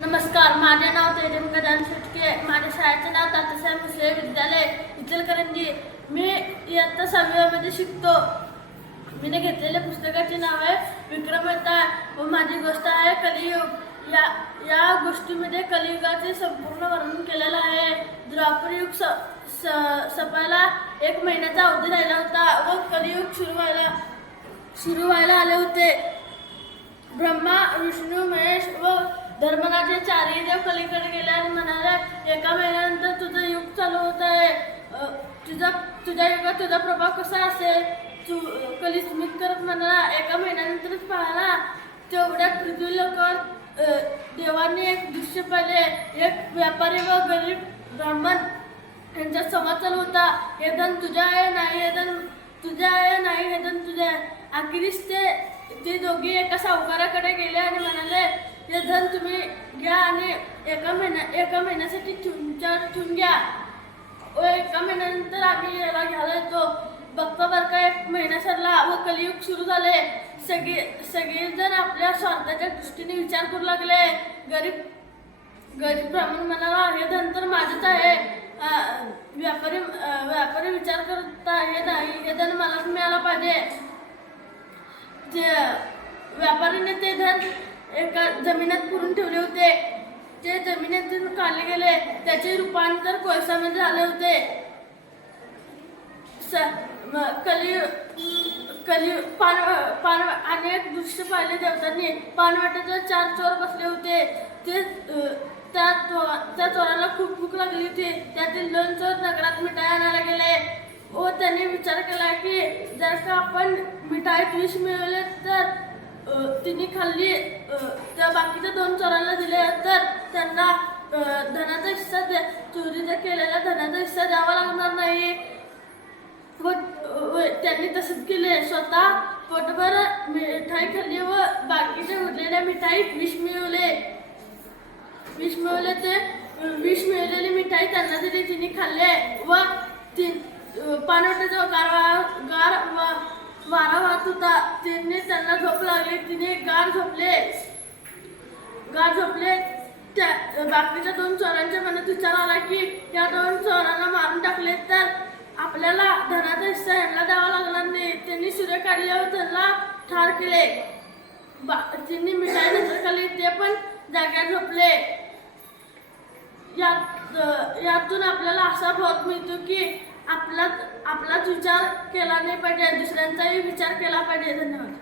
नमस्कार माझे नाव तेजम गजान सुटके. माझ्या शाळेचे नाव तात्यासाहेब मुसळे विद्यालय इचलकरंजी मी इयत्ता सहावीमध्ये शिकतो. मी घेतलेल्या पुस्तकाचे नाव आहे विक्रमता व माझी गोष्ट आहे कलियुग. या या गोष्टीमध्ये कलियुगाचे संपूर्ण वर्णन केलेलं आहे. द्वापर युग स स- सपायला एक महिन्याचा अवधी राहिला होता व कलियुग सुरू व्हायला सुरू व्हायला आले होते. ब्रह्मा विष्णू महेश व धर्मराजे चारही देव कलीकडे गेले आणि म्हणाले एका महिन्यानंतर तुझं युग चालू होत आहे तुझा तुझ्या युगात तुझा प्रभाव कसा असेल? तू कली स्मित करत म्हणाला एका महिन्यानंतरच पाहिला तेवढ्यात पृथ्वी लोक देवांनी एक दृश्य पाहिले. एक व्यापारी व गरीब ब्राह्मण यांच्यात संवाद चालू होता. हे धन तुझ्या आहे नाही हे धन तुझ्या आहे नाही हे धन तुझ्या आहे. अखेरीस ते ते दोघी एका सावकाराकडे गेले आणि म्हणाले हे धन तुम्ही घ्या आणि एका महिन्या एका महिन्यासाठी तुमच्यावर ठेवून घ्या. व एका महिन्यानंतर आम्ही याला घ्यायला येतो. बघता बरका एक महिना सरला व कलियुग सुरू झाले. सगळे सगळेजण आपल्या स्वार्थाच्या दृष्टीने विचार करू लागले. गरीब गरीब ब्राह्मण म्हणाला हे धन तर माझंच आहे. व्यापारी व्यापारी विचार करत हे नाही. हे धन मलाच मिळायला पाहिजे. ते व्यापारीने ते धन एका जमिनीत पुरून ठेवले होते. ते जमिनीतून काढले गेले त्याचे रूपांतर कोळसामध्ये झाले होते. स म- कली कली पान पान अनेक दृश्य पाहिले देवतांनी. पानवाट्यावर चार चोर बसले होते. ते त्या चो- त्या चोराला खूप भूक लागली होती. त्यातील दोन चोर नगरात मिठाई आणायला गेले. व त्यांनी विचार केला की जर का आपण मिठाईत विष मिळवले तर तिने खाल्ली त्या बाकीच्या दोन चोरांना दिले तर त्यांना धनाचा हिस्सा द्या चोरीचा केलेला धनाचा हिस्सा द्यावा लागणार नाही. व व त्यांनी तसंच केले स्वतः पोटभर मिठाई खाल्ली व बाकीच्या उरलेल्या मिठाईत विष मिळवले. विष मिळवले ते विष मिळवलेली मिठाई त्यांना दिली तिने खाल्ले. व ती पानवट्याचा गार होता तिने त्यांना झोप लागली तिने गार झोपले. गार झोपले. त्या बाकीच्या दोन चोरांच्या मनात विचार आला की त्या दोन चोरांना मारून टाकले तर आपल्याला धनाचा हिस्सा यांना द्यावा लागला नाही. त्यांनी सूर्य काढल्यावर त्यांना ठार केले. बा त्यांनी मिठाई नंतर खाल्ली ते पण जाग्यात झोपले. यात यातून आपल्याला असा बोध मिळतो की आपला आपलाच विचार केला नाही पाहिजे दुसऱ्यांचाही विचार केला पाहिजे. धन्यवाद.